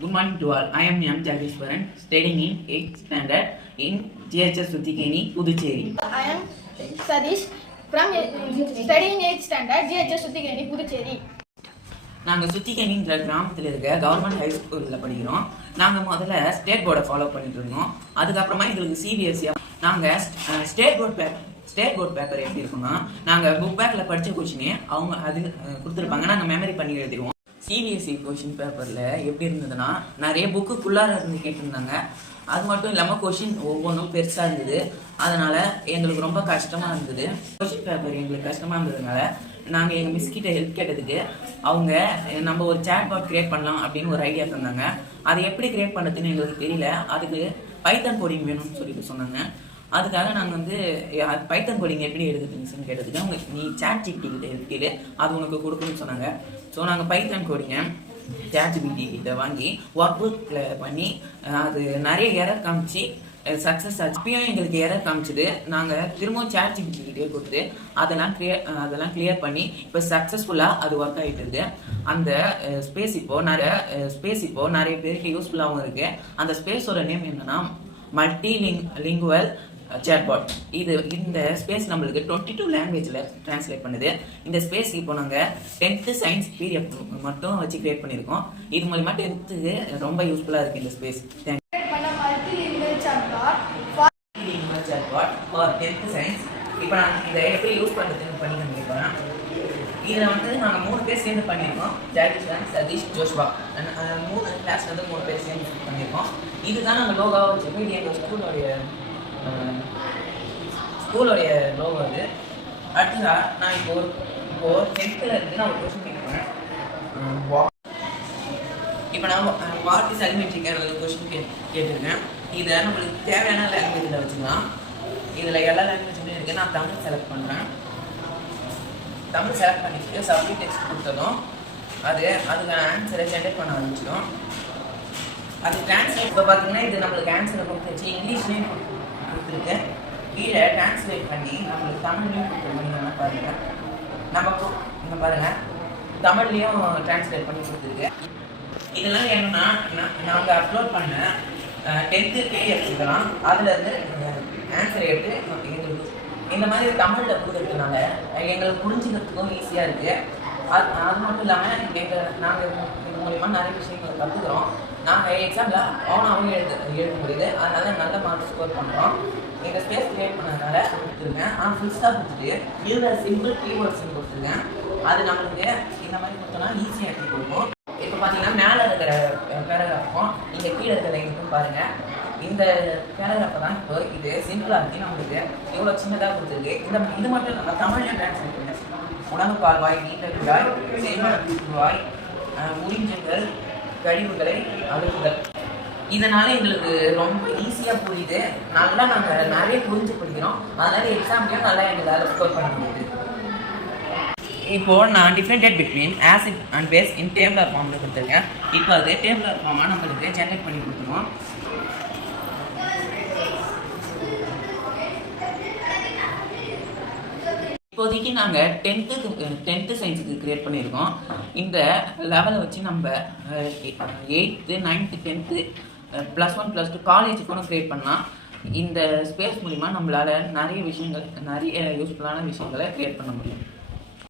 Good morning to all. I am M. Jagdishwaran, studying in 8th standard in GHS Suthikeni, Puducherry. I am Sadish from studying 8th standard GHS Suthikeni, Puducherry. நாங்கள் சுத்திகேணின்ற கிராமத்தில் இருக்க government ஹைஸ்கூலில் படிக்கிறோம். நாங்கள் முதல்ல state போர்டை follow பண்ணிட்டு இருந்தோம். அதுக்கப்புறமா எங்களுக்கு சிபிஎஸ்சி. நாங்கள் ஸ்டேட் போர்ட் பேப்பர் எப்படி இருக்குன்னா, நாங்கள் புக் பேக்கில் படித்த கொஷினே அவங்க அது கொடுத்துருப்பாங்க, நாங்கள் மெமரி பண்ணி எழுதிடுவோம். சிபிஎஸ்சி கொஷின் பேப்பரில் எப்படி இருந்ததுன்னா, நிறைய புக்குக்குள்ளார இருந்து கேட்டிருந்தாங்க. அது மட்டும் இல்லாமல் கொஷின் ஒவ்வொன்றும் பெருசாக இருந்தது. அதனால் எங்களுக்கு ரொம்ப கஷ்டமாக இருந்தது. கொஷின் பேப்பர் எங்களுக்கு கஷ்டமாக இருந்ததுனால நாங்கள் எங்கள் மிஸ்கிட்ட ஹெல்ப் கேட்டதுக்கு அவங்க நம்ம ஒரு சேட் பாட் கிரியேட் பண்ணலாம் அப்படின்னு ஒரு ஐடியா தந்தாங்க. அதை எப்படி கிரியேட் பண்ணுறதுன்னு எங்களுக்கு தெரியல. அதுக்கு பைத்தன் கோடிங் வேணும்னு சொல்லிட்டு சொன்னாங்க. அதுக்காக நாங்கள் பைத்தன் கோடிங் எப்படி எடுக்குதுன்னு கேட்டதுக்கு அவங்க நீ சேட் ஜிபிடி கிட்ட ஹெல்ப் கேளு, அது உனக்கு கொடுக்கணும்னு சொன்னாங்க. ஸோ நாங்கள் பைத்தன் கோடிங்கை சேட் ஜிபிடி கிட்ட வாங்கி ஒர்க் புக்கில் பண்ணி அது நிறைய எரர் காமிச்சு சக்ஸஸ் ஆச்சு. அப்பயும் எங்களுக்கு எரர் காமிச்சிது. நாங்கள் திரும்பவும் சேட் ஜிபிடி கிட்டே கொடுத்து அதெல்லாம் கிளியர் பண்ணி இப்போ சக்ஸஸ்ஃபுல்லாக அது ஒர்க் ஆகிட்டு இருக்கு. அந்த ஸ்பேஸ் இப்போ நிறைய பேருக்கு யூஸ்ஃபுல்லாகவும் இருக்கு. அந்த ஸ்பேஸோட நேம் என்னன்னா மல்டிலிங்குவல் சேட்பாட். இந்த ஸ்பேஸ் நம்மளுக்கு 22 லாங்குவேஜில் டிரான்ஸ்லேட் பண்ணுது. இந்த ஸ்பேஸ் இப்போ நாங்கள் 10th சயின்ஸ் பீரியட் மட்டும் வச்சு கிரியேட் பண்ணியிருக்கோம். இது மூலிமா 10th ரொம்ப யூஸ்ஃபுல்லாக இருக்குது இந்த ஸ்பேஸ். இப்போ நான் இதை எப்படி யூஸ் பண்ணுறதுன்னு பண்ணி பண்ணியிருக்கோம். இதில் நாங்கள் 3 பேர் சேர்ந்து பண்ணியிருக்கோம். ஜாகிஸ்வான், சதீஷ், ஜோஷ்வா 3 கிளாஸ்லேருந்து 3 பேர் சேர்ந்து பண்ணியிருக்கோம். இதுதான் நாங்கள் லோகாவாக வச்சுருக்கோம். இது எங்கள் ஸ்கூலோடைய லோகோ. அது அடுத்ததாக நான் இப்போது 10th இருந்து நான் ஒரு கொஸ்டின் கேட்குறேன். இப்போ நான் வாட் இஸ் எலிமெண்ட்ரி கொஸ்டின் கேட்டிருக்கேன். இதை நம்மளுக்கு தேவையான லாங்குவேஜில் வச்சுக்கலாம். இதில் எல்லா லாங்குவேஜுமே இருக்குது. நான் தமிழ் செலக்ட் பண்ணுறேன். தமிழ் செலக்ட் பண்ணிட்டு சப்மிட் டெக்ஸ்ட் கொடுத்ததும் அதுக்கான ஆன்சரை ஜென்ரேட் பண்ண ஆரம்பிச்சிடும். அது டிரான்ஸ்லேட் இப்போ பார்த்தீங்கன்னா இது நம்மளுக்கு ஆன்சரை கொடுத்துருச்சு. இங்கிலீஷ்லேயும் கொடுத்துருக்கு. கீழே டிரான்ஸ்லேட் பண்ணி நம்மளுக்கு தமிழ்லேயும் கொடுத்துருக்கோம். பாருங்கள், நம்ம பாருங்கள் தமிழ்லேயும் டிரான்ஸ்லேட் பண்ணி கொடுத்துருக்கு. இதெல்லாம் என்னன்னா நாங்கள் அப்லோட் பண்ண 10th PDF எடுத்துக்கலாம். அதுலேருந்து ஆன்சர் எடுத்து எங்களுக்கு இந்த மாதிரி தமிழில் கொடுத்துருக்கனால எங்களுக்கு புரிஞ்சுக்கிறதுக்கும் ஈஸியாக இருக்குது. அது மட்டும் இல்லாமல் நாங்கள் இது மூலிமா நிறைய விஷயங்களை கற்றுக்குறோம். நாங்கள் எக்ஸாமில் அவனாகவும் எழுத முடியுது. அதனால நல்ல மார்க் ஸ்கோர் பண்ணுறோம். எங்கள் ஸ்பேஸ் கிரியேட் பண்ணதுனால கொடுத்துருக்கேன். ஆனால் ஃபுல் ஸ்டாப் கொடுத்துட்டு இதில் சிம்பிள் கீவேர்ட்ஸ்ன்னு கொடுத்துருக்கேன். அது நம்மளுக்கு இந்த மாதிரி கொடுத்தோன்னா ஈஸியாக எடுத்து கொடுக்கும். இப்போ பார்த்தீங்கன்னா மேலே இருக்கிற பேராகிராஃபும் இங்கே கீழே இருக்கிற லைனுக்கும் பாருங்கள். இந்த பேராகிராஃபை தான் இப்போ இது சிம்பிளாக இருக்குது. நம்மளுக்கு இவ்வளோ சின்னதாக கொடுத்துருக்கு. இது மட்டும் நம்ம தமிழ்லேயே டிரான்ஸ்லேட் பண்ணேன். உணவு பால்வாய், நீண்டகுழாய், செல்வாய், உறிஞ்சுகள், கழிவுகளை அழுகுதல். இதனால் எங்களுக்கு ரொம்ப ஈஸியாக புரியுது. நல்லா நாங்கள் நிறைய புரிஞ்சு படிக்கிறோம். அதனால் எக்ஸாம்லேயும் நல்லா எங்களால் ஸ்கோர் பண்ண முடியுது. இப்போது நான் differentiated between acid and base in tabular ஃபார்மில் கொடுத்துருக்கேன். இப்போ அது டேபிளர் ஃபார்மாக நம்மளுக்கு ஜென்ரேட் பண்ணி கொடுத்துருவோம். இப்போதைக்கு நாங்கள் 10th சயின்ஸுக்கு கிரியேட் பண்ணியிருக்கோம். இந்த லெவலை வச்சு நம்ம 8th 9th 10th +1 +2 காலேஜ் கூட கிரியேட் பண்ணலாம். இந்த ஸ்பேஸ் மூலிமா நம்மளால் நிறைய யூஸ்ஃபுல்லான விஷயங்களை கிரியேட் பண்ண முடியும்.